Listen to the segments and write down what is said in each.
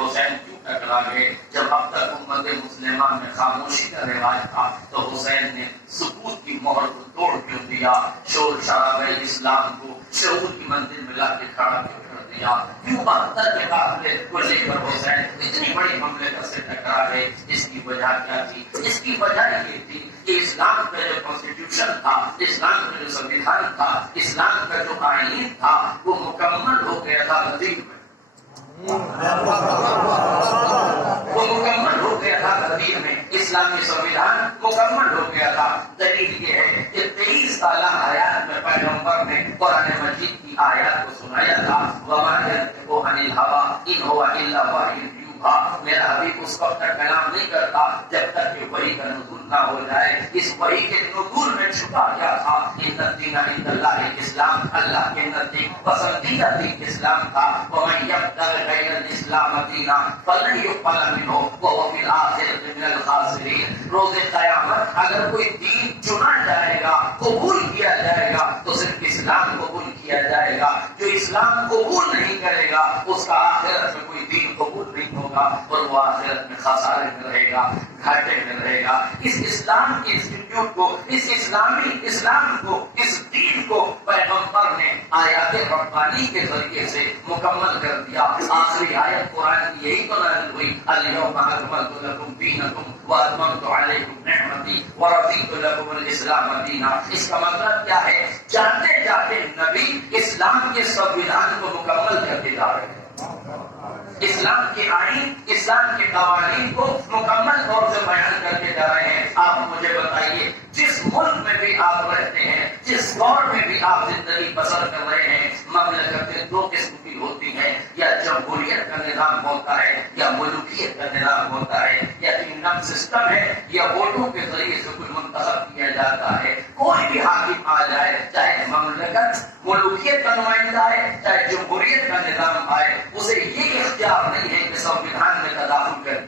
حسین کیوں ٹکرا گئے؟ جب اب تک امت مسلمہ میں خاموشی کا رواج تھا تو حسین نے سکوت کی مہر کو توڑ کیوں دیا؟ شور شرابہ اسلام کو شعور کی منزل میں لا کے کھڑا کیوں کر دیا؟ کیوں 72 کے قافلے کو لے کر حسین اتنی بڑی مملکت سے ٹکرا گئے؟ اس کی وجہ کیا تھی؟ اس کی وجہ یہ تھی کہ اسلام کا جو کانسٹیٹیوشن تھا، اسلام کا جو سنویدھان تھا، اسلام کا جو آئین تھا وہ مکمل ہو گیا تھا تدبیر میں، وہ مکمل ہو گیا تھا تدبیر میں، اسلامی سنویدھان مکمل ہو گیا تھا۔ دلیل یہ ہے کہ 23 سالہ حیات میں پیغمبر نے قرآن مجید کی آیات کو سنایا تھا، وَمَا يَنطِقُ عَنِ الْهَوَىٰ إِنْ هُوَ إِلَّا وَحْيٌ يُوحَىٰ۔ میرا حبیب اس وقت تک کلام نہیں کرتا جب تک کہ وحی کا نزول نہ ہو جائے۔ اس وحی کے نزول میں چھپا کیا تھا؟ ان الدین عند اللہ الاسلام، اللہ کے نزدیک پسندیدہ دین اسلام تھا۔ ومن یبتغ غیر الاسلام دینا فلن یقبل منہ وهو فی الآخرۃ من الخاسرین۔ روز قیامت اگر کوئی دین چنا جائے گا، قبول کیا جائے گا تو صرف اسلام قبول کیا جائے گا۔ جو اسلام قبول نہیں کرے گا اس کا آخرت میں کوئی دین قبول نہیں ہوگا اور وہ آخرت میں خسارے میں رہے گا، گھاٹے میں رہے گا۔ اس اسلام کے انسٹیٹیوٹ کو، اس اسلام کو، اس دین کو پیغمبر نے آیات ربانی کے ذریعے سے مکمل کر دیا۔ آخری آیت قرآن کی یہی تو نازل ہوئی، الیوم اکملت لکم دینکم واتممت علیکم نعمتی ورضیت لکم الاسلام دینا۔ اس کا مطلب کیا ہے؟ جاتے جاتے نبی اسلام کے سنویدھان کو مکمل کر کے جا رہے ہیں، اسلام کے آئین، اسلام کے قوانین کو مکمل طور سے بیان کر کے جا رہے ہیں۔ آپ مجھے بتائیے، جس ملک میں بھی آپ رہتے ہیں، جس دور میں بھی آپ زندگی بسر کر رہے ہیں، مملکتیں دو قسم کی ہوتی ہیں، یا جمہوریت کا نظام ہوتا ہے یا ملوکیت کا نظام ہوتا ہے، یا کنگڈم سسٹم ہے یا ووٹوں کے ذریعے سے کوئی منتخب کیا جاتا ہے۔ کوئی بھی حاکم آ جائے، چاہے مملکت ملوکیت کا نمائندہ ہے چاہے جمہوریت کا نظام آئے، اسے یہ اختیار نہیں ہے کہ سنویدھان میں تداخل کرے۔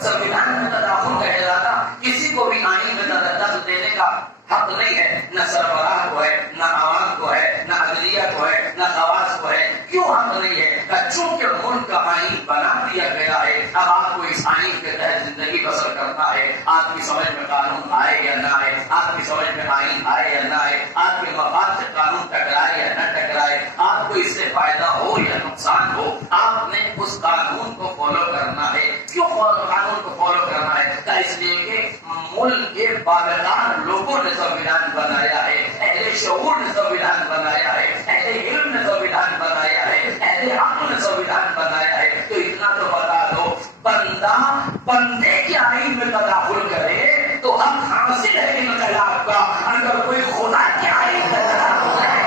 سنویدھان میں تداخل کا ارادہ کسی کو بھی آئین میں دخل دینے کا حق نہیں ہے، نہ سربراہ کو ہے، نہ عوام کو ہے، نہ عدلیہ کو ہے، نہ خواص کو ہے۔ کیوں حق نہیں ہے؟ چونکہ ملک کا آئین بنا دیا گیا ہے، اب آپ کو اس آئین کے تحت زندگی بسر کرنا ہے۔ آپ کی سمجھ میں قانون آئے یا نہ آئے، آپ کی سمجھ میں آئین آئے یا نہ آئے، آپ کے مفاد سے قانون ٹکرائے یا نہ ٹکرائے، آپ کو اس سے فائدہ ہو یا نقصان ہو، آپ نے اس قانون کو فالو کرنا ہے۔ کیوں قانون کو فالو کرنا ہے؟ اس لیے کہ ملک کے بالغان لوگوں نے سنویدھان بنایا ہے، اہل شعور نے سنویدھان بنایا ہے، اہل علم نے سنویدھان بنایا ہے، اہل عقل نے سنویدھان بنایا ہے۔ تو اتنا تو بتا دو، بندہ بندے کے آئین میں تداخل کرے تو حق حاصل ہے انقلاب کا، اگر کوئی خدا کے آئین میں تداخل کرے،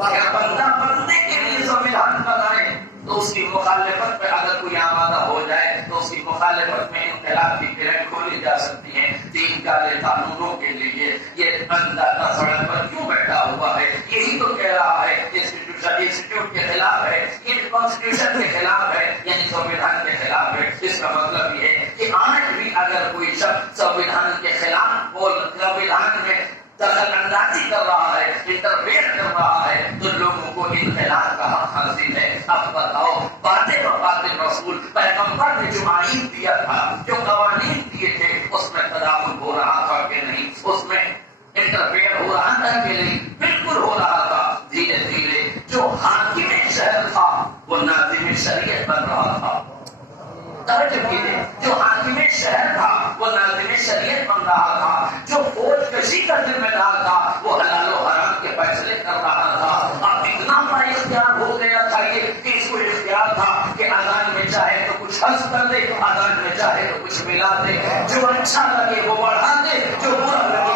اگر بندہ بندے کے لیے سنویدھان بنائے تو اس کی مخالفت پہ اگر کوئی آمادہ ہو جائے تو اس کی مخالفت میں انقلاب کی کرن کھولی جا سکتی ہے۔ دین کالے قانونوں کے لیے یہ بندہ کا سڑک پر کیوں بیٹھا ہوا ہے؟ یہی تو کہہ رہا ہے انسٹیٹیوٹ کے خلاف ہے، یہ کانسٹیٹیوشن کے خلاف ہے، یعنی سنویدھان کے خلاف ہے۔ اس کا مطلب یہ ہے کہ آج بھی اگر کوئی شخص سنویدھان کے خلاف سنویدھان میں دخل اندازی کر رہا ہے، انٹرفیئر کر رہا ہے، تو لوگوں کو انقلاب کا حق حاصل ہے۔ اب بتاؤ، باتیں باتیں رسول پیغمبر نے جو آئین دیا تھا، جو قوانین دیے تھے، اس میں تداخل ہو رہا تھا کہ نہیں؟ اس میں انٹرفیئر ہو رہا تھا کہ نہیں؟ بالکل ہو رہا تھا۔ دھیرے دھیرے جو حاکم شہر تھا وہ ناظم شریعت بن رہا تھا۔ توجہ کیجیے، جو حاکم شہر تھا وہ ناظم شریعت بن رہا تھا، جو فوج کشی کا ذمہ دار تھا وہ حلال و حرام کے فیصلے کر رہا تھا۔ اب اتنا بڑا اختیار ہو گیا تھا یہ کہ اس کو اختیار تھا کہ اذان میں چاہے تو کچھ حذف کر دے، اذان میں چاہے تو کچھ ملا دے، جو اچھا لگے وہ بڑھا دے، جو برا لگے